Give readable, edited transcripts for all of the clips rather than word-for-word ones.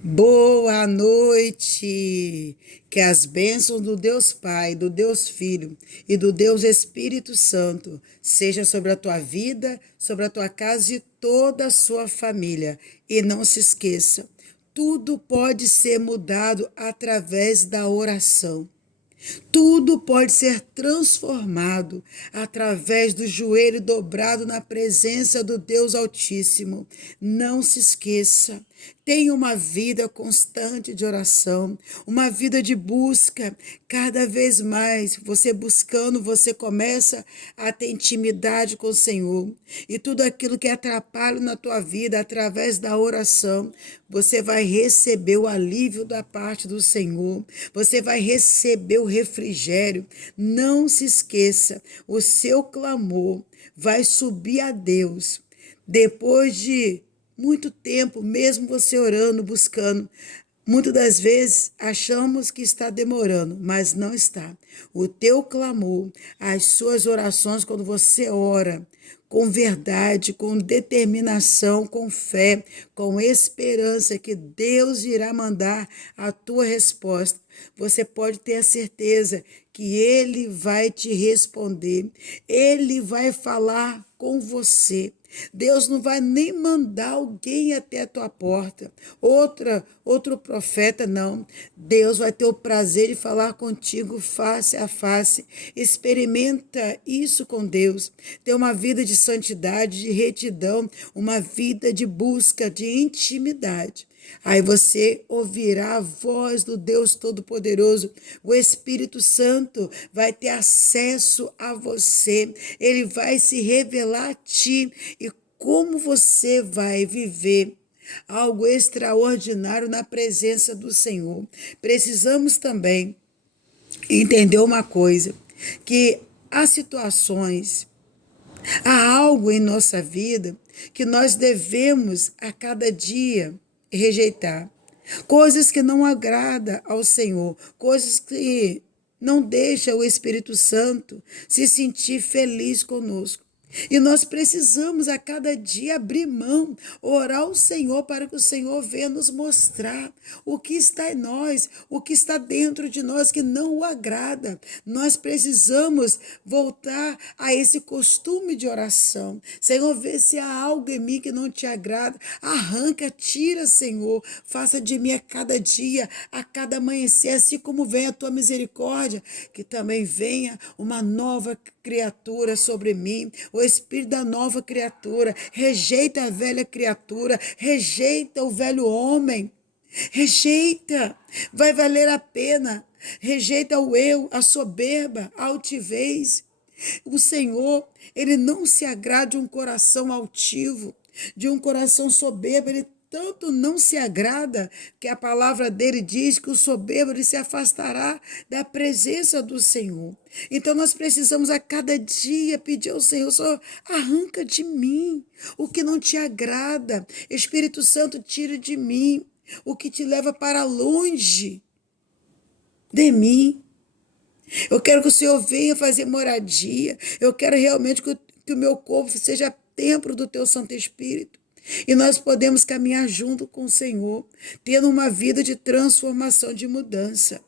Boa noite! Que as bênçãos do Deus Pai, do Deus Filho e do Deus Espírito Santo seja sobre a tua vida, sobre a tua casa e toda a sua família. E não se esqueça, tudo pode ser mudado através da oração. Tudo pode ser transformado através do joelho dobrado na presença do Deus Altíssimo. Não se esqueça, tenha uma vida constante de oração, uma vida de busca. Cada vez mais, você buscando, você começa a ter intimidade com o Senhor. E tudo aquilo que atrapalha na tua vida, através da oração, você vai receber o alívio da parte do Senhor. Você vai receber o refrigério. Não se esqueça, o seu clamor vai subir a Deus. Depois de muito tempo, mesmo você orando, buscando, muitas das vezes achamos que está demorando, mas não está. O teu clamor, as suas orações, quando você ora com verdade, com determinação, com fé, com esperança que Deus irá mandar a tua resposta, você pode ter a certeza que Ele vai te responder, Ele vai falar com você. Deus não vai nem mandar alguém até a tua porta, outro profeta, não. Deus vai ter o prazer de falar contigo face a face. Experimenta isso com Deus. Ter uma vida de santidade, de retidão, uma vida de busca, de intimidade. Aí você ouvirá a voz do Deus Todo-Poderoso. O Espírito Santo vai ter acesso a você. Ele vai se revelar a ti e como você vai viver algo extraordinário na presença do Senhor. Precisamos também entender uma coisa, que há situações, há algo em nossa vida que nós devemos a cada dia rejeitar. Coisas que não agradam ao Senhor, coisas que não deixam o Espírito Santo se sentir feliz conosco. E nós precisamos a cada dia abrir mão, orar ao Senhor para que o Senhor venha nos mostrar o que está em nós, o que está dentro de nós que não o agrada. Nós precisamos voltar a esse costume de oração. Senhor, vê se há algo em mim que não te agrada. Arranca, tira, Senhor. Faça de mim a cada dia, a cada amanhecer, assim como vem a tua misericórdia, que também venha uma nova criatura sobre mim, o espírito da nova criatura. Rejeita a velha criatura, rejeita o velho homem, rejeita, vai valer a pena. Rejeita o eu, a soberba, a altivez. O Senhor, Ele não se agrada de um coração altivo, de um coração soberbo. Ele tanto não se agrada que a palavra dele diz que o soberbo ele se afastará da presença do Senhor. Então nós precisamos a cada dia pedir ao Senhor: Senhor, arranca de mim o que não te agrada. Espírito Santo, tira de mim o que te leva para longe de mim. Eu quero que o Senhor venha fazer moradia. Eu quero realmente que o meu corpo seja templo do teu Santo Espírito. E nós podemos caminhar junto com o Senhor, tendo uma vida de transformação, de mudança.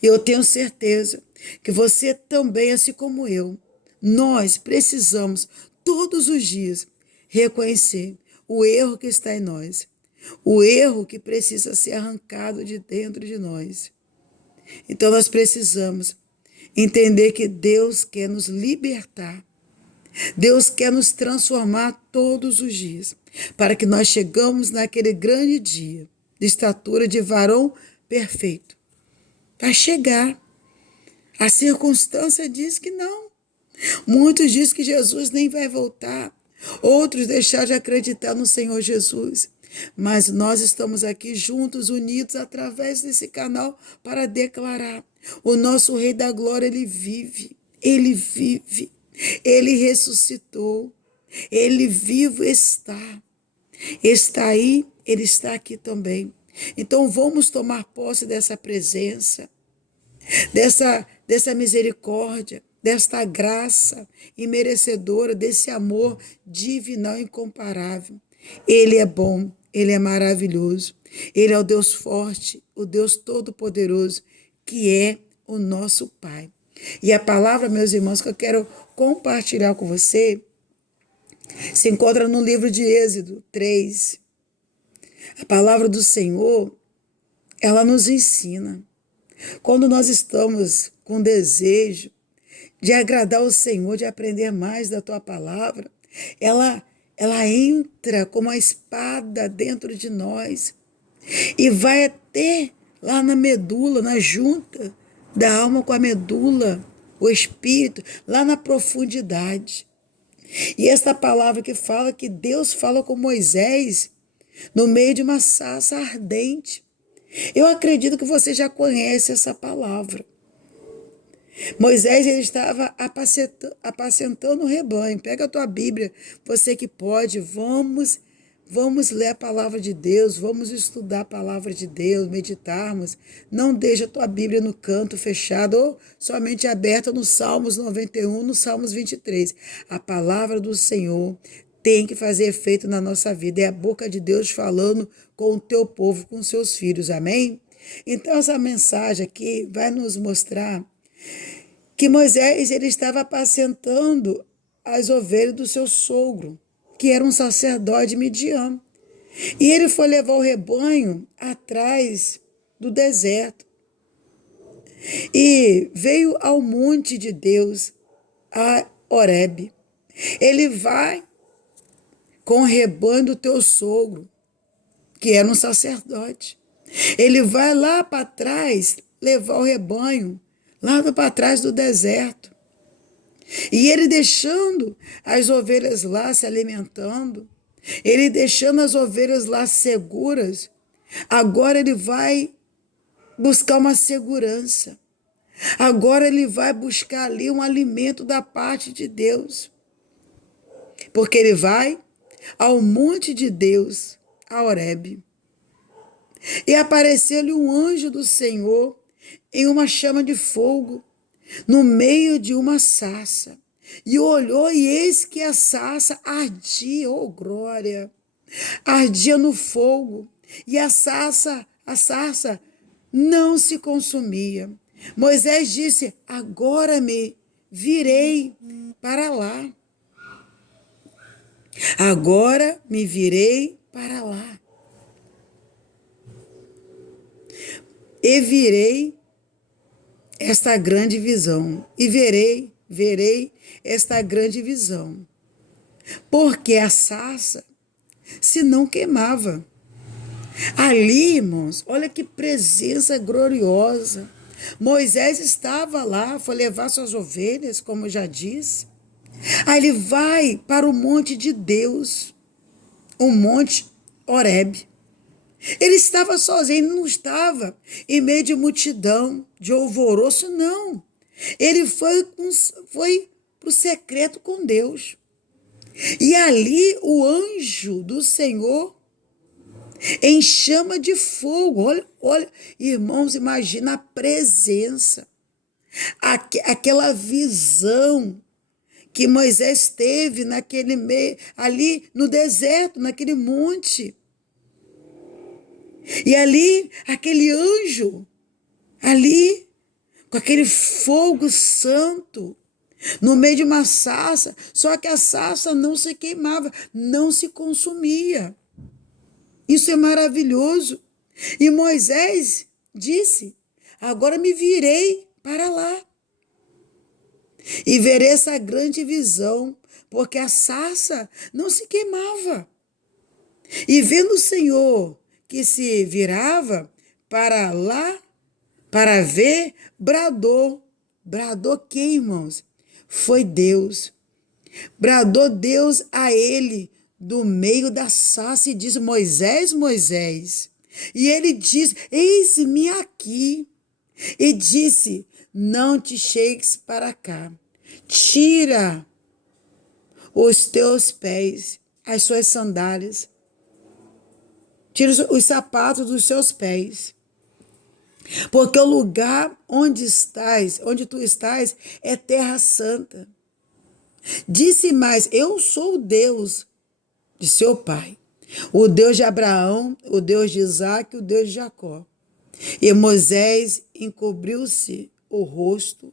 E eu tenho certeza que você também, assim como eu, nós precisamos todos os dias reconhecer o erro que está em nós, o erro que precisa ser arrancado de dentro de nós. Então nós precisamos entender que Deus quer nos libertar. Deus quer nos transformar todos os dias, para que nós chegamos naquele grande dia de estatura de varão perfeito. Vai chegar. A circunstância diz que não. Muitos dizem que Jesus nem vai voltar. Outros deixaram de acreditar no Senhor Jesus. Mas nós estamos aqui juntos, unidos, através desse canal, para declarar: o nosso Rei da Glória, Ele vive. Ele vive. Ele ressuscitou, Ele vivo está. Está aí, Ele está aqui também. Então vamos tomar posse dessa presença, dessa misericórdia, desta graça imerecedora, desse amor divinal incomparável. Ele é bom, Ele é maravilhoso. Ele é o Deus forte, o Deus todo-poderoso, que é o nosso Pai. E a palavra, meus irmãos, que eu quero compartilhar com você, se encontra no livro de Êxodo 3. A palavra do Senhor, ela nos ensina. Quando nós estamos com desejo de agradar o Senhor, de aprender mais da tua palavra, ela entra como uma espada dentro de nós e vai até lá na medula, na junta da alma com a medula, o espírito, lá na profundidade. E esta palavra que fala que Deus fala com Moisés no meio de uma sarça ardente. Eu acredito que você já conhece essa palavra. Moisés, ele estava apacentando o rebanho. Pega a tua Bíblia, você que pode, vamos ler a palavra de Deus, vamos estudar a palavra de Deus, meditarmos. Não deixa a tua Bíblia no canto fechado ou somente aberta no Salmos 91, no Salmos 23. A palavra do Senhor tem que fazer efeito na nossa vida. É a boca de Deus falando com o teu povo, com seus filhos. Amém? Então essa mensagem aqui vai nos mostrar que Moisés, ele estava apacentando as ovelhas do seu sogro, que era um sacerdote midian. E ele foi levar o rebanho atrás do deserto. E veio ao monte de Deus, a Horebe. Ele vai com o rebanho do teu sogro, que era um sacerdote. Ele vai lá para trás levar o rebanho, lá para trás do deserto. E ele deixando as ovelhas lá se alimentando, ele deixando as ovelhas lá seguras, agora ele vai buscar uma segurança. Agora ele vai buscar ali um alimento da parte de Deus. Porque ele vai ao monte de Deus, a Horebe. E apareceu-lhe um anjo do Senhor em uma chama de fogo, no meio de uma sarça. E olhou, e eis que a sarça ardia, oh glória, ardia no fogo, e a sarça não se consumia. Moisés disse: agora me virei para lá. Agora me virei para lá. E virei esta grande visão. E verei esta grande visão. Porque a sarça se não queimava. Ali, irmãos, olha que presença gloriosa. Moisés estava lá, foi levar suas ovelhas, como eu já disse. Aí ele vai para o monte de Deus, o monte Horebe. Ele estava sozinho, ele não estava em meio de multidão, de alvoroço, não. Ele foi para o secreto com Deus. E ali o anjo do Senhor, em chama de fogo, olha, irmãos, imagina a presença, aquela visão que Moisés teve naquele meio, ali no deserto, naquele monte. E ali, aquele anjo, ali, com aquele fogo santo, no meio de uma sarça, só que a sarça não se queimava, não se consumia. Isso é maravilhoso. E Moisés disse: agora me virei para lá. E verei essa grande visão, porque a sarça não se queimava. E vendo o Senhor que se virava para lá, para ver, bradou. Bradou quem, irmãos? Foi Deus. Bradou Deus a ele do meio da sarça e disse: Moisés, Moisés. E ele disse: eis-me aqui. E disse: não te chegues para cá. Tira os teus pés, as suas sandálias. Tira os sapatos dos seus pés. Porque o lugar onde tu estás, é terra santa. Disse mais: eu sou o Deus de seu pai. o Deus de Abraão, o Deus de Isaac, o Deus de Jacó. E Moisés encobriu-se o rosto,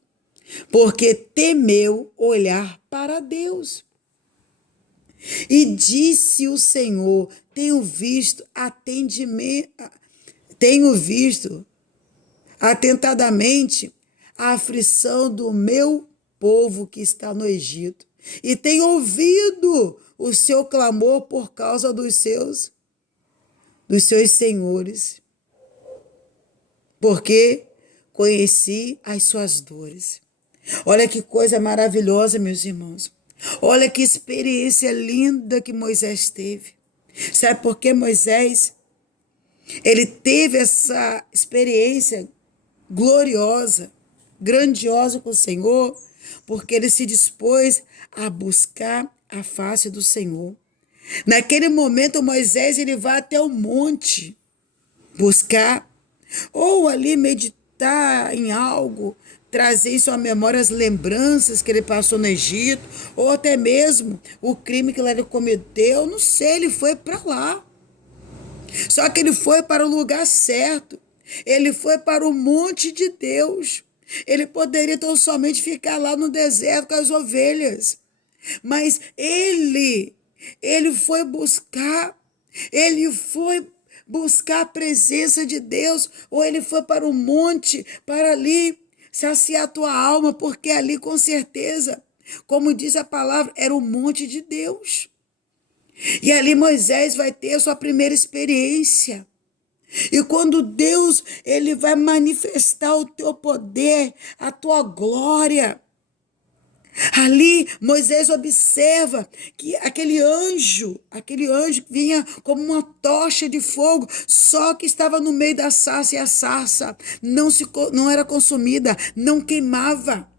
porque temeu olhar para Deus. E disse o Senhor: tenho visto atentadamente a aflição do meu povo que está no Egito, e tenho ouvido o seu clamor por causa dos seus senhores, porque conheci as suas dores. Olha que coisa maravilhosa, meus irmãos. Olha que experiência linda que Moisés teve. Sabe por que Moisés, ele teve essa experiência gloriosa, grandiosa com o Senhor? Porque ele se dispôs a buscar a face do Senhor. Naquele momento, Moisés, ele vai até o monte buscar, ou ali meditar em algo, trazer em sua memória as lembranças que ele passou no Egito, ou até mesmo o crime que ele cometeu, não sei, ele foi para lá. Só que ele foi para o lugar certo, ele foi para o monte de Deus. Ele poderia tão somente ficar lá no deserto com as ovelhas, mas ele foi buscar, a presença de Deus, ou ele foi para o monte, para ali saciar a tua alma, porque ali com certeza, como diz a palavra, era o monte de Deus. E ali Moisés vai ter a sua primeira experiência. E quando Deus, ele vai manifestar o teu poder, a tua glória, ali Moisés observa que aquele anjo vinha como uma tocha de fogo, só que estava no meio da sarça, e a sarça não era consumida, não queimava.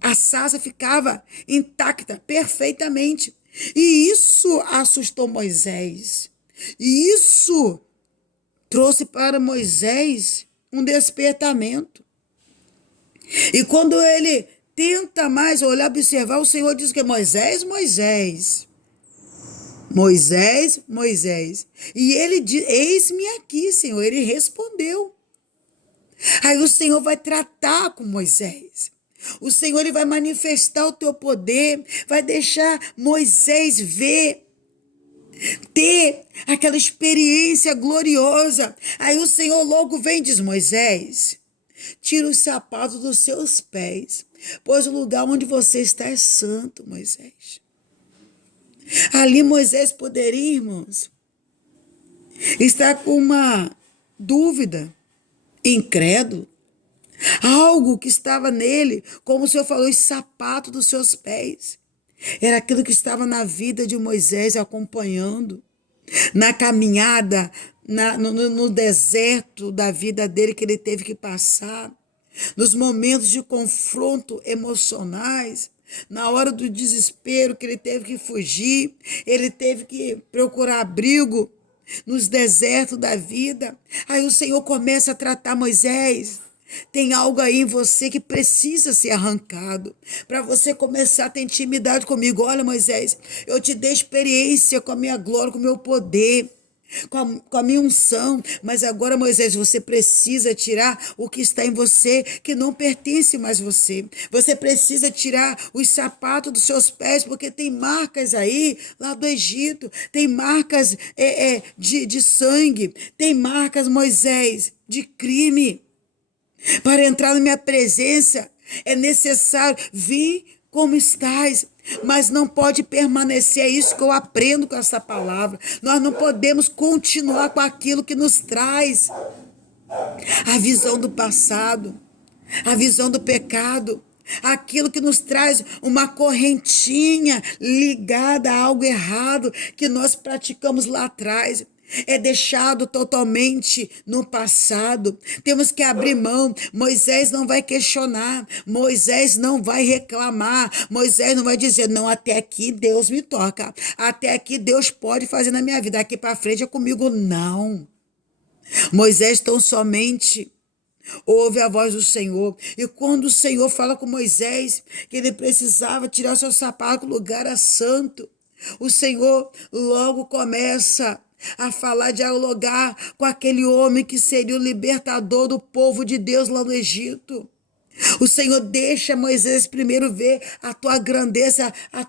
A sarça ficava intacta, perfeitamente. E isso assustou Moisés. E isso trouxe para Moisés um despertamento. E quando ele tenta mais olhar, observar, o Senhor diz que Moisés, Moisés. Moisés, Moisés. E ele diz: eis-me aqui, Senhor. Ele respondeu. Aí o Senhor vai tratar com Moisés. O Senhor, ele vai manifestar o teu poder, vai deixar Moisés ver, ter aquela experiência gloriosa. Aí o Senhor logo vem e diz: Moisés, tira os sapatos dos seus pés, pois o lugar onde você está é santo, Moisés. Ali Moisés poderia, irmãos, estar com uma dúvida, incrédulo, algo que estava nele, como o Senhor falou, os sapatos dos seus pés. Era aquilo que estava na vida de Moisés, acompanhando, na caminhada, no deserto da vida dele que ele teve que passar, nos momentos de confronto emocionais, na hora do desespero que ele teve que fugir, ele teve que procurar abrigo nos desertos da vida. Aí o Senhor começa a tratar Moisés. Tem algo aí em você que precisa ser arrancado, para você começar a ter intimidade comigo. Olha, Moisés, eu te dei experiência com a minha glória, com o meu poder, com a minha unção, mas agora, Moisés, você precisa tirar o que está em você, que não pertence mais a você. Você precisa tirar os sapatos dos seus pés, porque tem marcas aí, lá do Egito, tem marcas de sangue, tem marcas, Moisés, de crime. Para entrar na minha presença, é necessário vir como estás, mas não pode permanecer. É isso que eu aprendo com essa palavra. Nós não podemos continuar com aquilo que nos traz a visão do passado, a visão do pecado, aquilo que nos traz uma correntinha ligada a algo errado que nós praticamos lá atrás. É deixado totalmente no passado. Temos que abrir mão. Moisés não vai questionar, Moisés não vai reclamar, Moisés não vai dizer: não, até aqui Deus me toca, até aqui Deus pode fazer na minha vida, daqui para frente é comigo. Não. Moisés tão somente ouve a voz do Senhor. E quando o Senhor fala com Moisés que ele precisava tirar seu sapato, o lugar era santo, o Senhor logo começa a falar, dialogar com aquele homem que seria o libertador do povo de Deus lá no Egito. O Senhor deixa Moisés primeiro ver a tua grandeza, a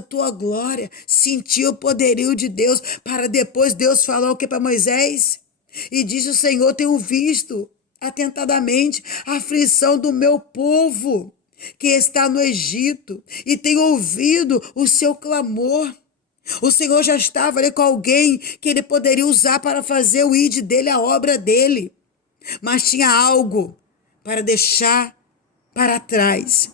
tua glória, sentir o poderio de Deus, para depois Deus falar o que para Moisés? E disse: o Senhor: tenho visto atentadamente a aflição do meu povo que está no Egito, e tenho ouvido o seu clamor. O Senhor já estava ali com alguém que ele poderia usar para fazer o ide dele, a obra dele, mas tinha algo para deixar para trás.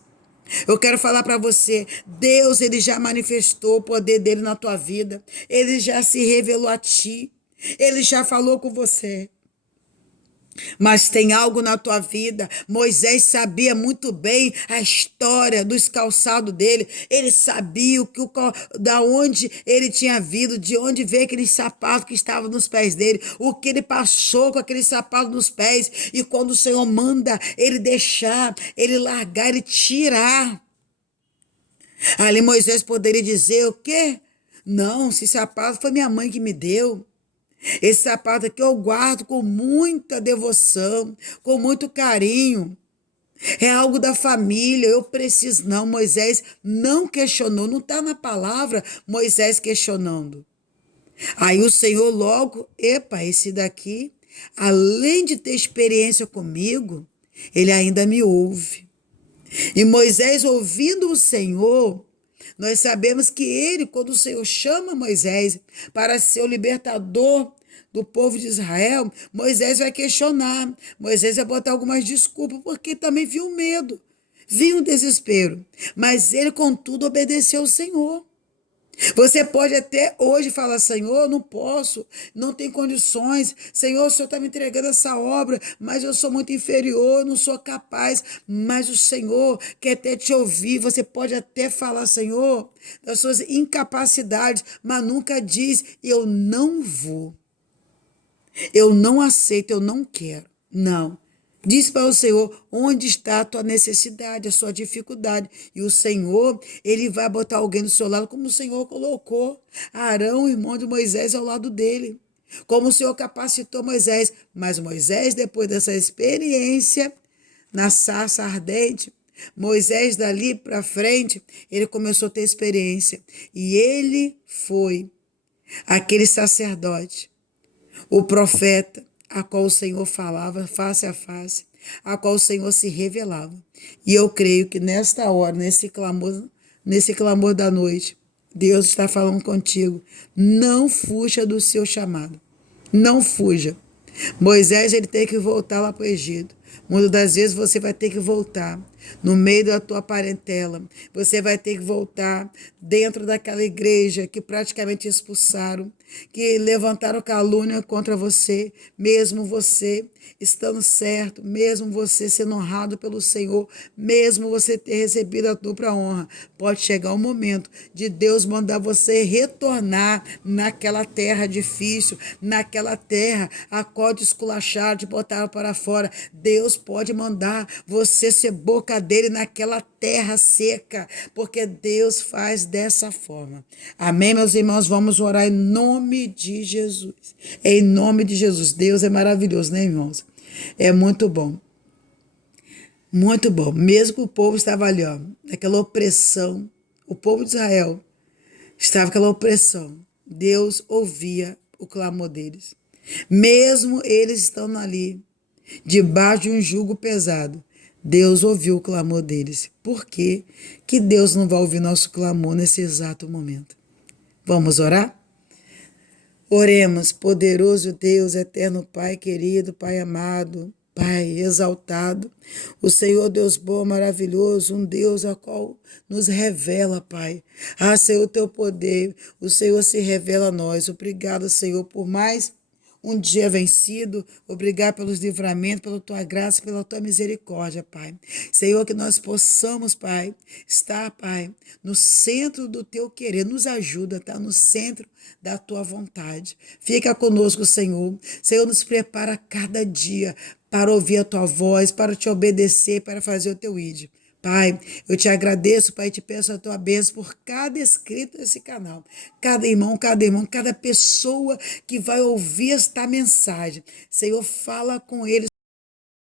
Eu quero falar para você, Deus, ele já manifestou o poder dele na tua vida, ele já se revelou a ti, ele já falou com você. Mas tem algo na tua vida. Moisés sabia muito bem a história dos calçados dele. Ele sabia da onde ele tinha vindo, de onde veio aquele sapato que estava nos pés dele, o que ele passou com aquele sapato nos pés. E quando o Senhor manda ele deixar, ele largar, ele tirar, ali Moisés poderia dizer o quê? Não, esse sapato foi minha mãe que me deu. Esse sapato aqui eu guardo com muita devoção, com muito carinho. É algo da família, eu preciso. Não, Moisés não questionou, não está na palavra Moisés questionando. Aí o Senhor logo, epa, esse daqui, além de ter experiência comigo, ele ainda me ouve. E Moisés, ouvindo o Senhor, nós sabemos que ele, quando o Senhor chama Moisés para ser o libertador do povo de Israel, Moisés vai questionar, Moisés vai botar algumas desculpas, porque também viu medo, viu um desespero, mas ele, contudo, obedeceu ao Senhor. Você pode até hoje falar: Senhor, não posso, não tenho condições, Senhor, o Senhor está me entregando essa obra, mas eu sou muito inferior, não sou capaz, mas o Senhor quer até te ouvir. Você pode até falar, Senhor, das suas incapacidades, mas nunca diz: eu não vou, eu não aceito, eu não quero. Não. Diz para o Senhor onde está a tua necessidade, a sua dificuldade. E o Senhor, ele vai botar alguém do seu lado, como o Senhor colocou Arão, irmão de Moisés, ao lado dele. Como o Senhor capacitou Moisés. Mas Moisés, depois dessa experiência na sarça ardente, Moisés dali para frente, ele começou a ter experiência. E ele foi aquele sacerdote, o profeta, a qual o Senhor falava face a face, a qual o Senhor se revelava. E eu creio que nesta hora, nesse clamor da noite, Deus está falando contigo. Não fuja do seu chamado. Não fuja. Moisés, ele tem que voltar lá para o Egito. Muitas das vezes você vai ter que voltar no meio da tua parentela. Você vai ter que voltar dentro daquela igreja que praticamente expulsaram, que levantaram calúnia contra você, mesmo você estando certo, mesmo você sendo honrado pelo Senhor, mesmo você ter recebido a dupla honra. Pode chegar um momento de Deus mandar você retornar naquela terra difícil, naquela terra a qual te esculacharam, te botaram para fora. Deus pode mandar você ser boca dele naquela terra seca, porque Deus faz dessa forma. Amém, meus irmãos? Vamos orar em nome de Jesus. Em nome de Jesus. Deus é maravilhoso, né, irmãos? É muito bom. Muito bom. Mesmo que o povo estava ali, ó, naquela opressão, o povo de Israel estava naquela opressão, Deus ouvia o clamor deles. Mesmo eles estando ali, debaixo de um jugo pesado, Deus ouviu o clamor deles. Por quê que Deus não vai ouvir nosso clamor nesse exato momento? Vamos orar? Oremos, poderoso Deus, eterno Pai querido, Pai amado, Pai exaltado, o Senhor Deus bom, maravilhoso, um Deus a qual nos revela, Pai. Ah, Senhor, o teu poder, o Senhor se revela a nós. Obrigado, Senhor, por mais um dia vencido. Obrigado pelos livramentos, pela tua graça, pela tua misericórdia, Pai. Senhor, que nós possamos, Pai, estar, Pai, no centro do teu querer. Nos ajuda, tá? No centro da tua vontade. Fica conosco, Senhor. Senhor, nos prepara cada dia para ouvir a tua voz, para te obedecer, para fazer o teu ídolo. Pai, eu te agradeço, Pai, e te peço a tua bênção por cada inscrito desse canal, cada irmão, cada pessoa que vai ouvir esta mensagem. Senhor, fala com eles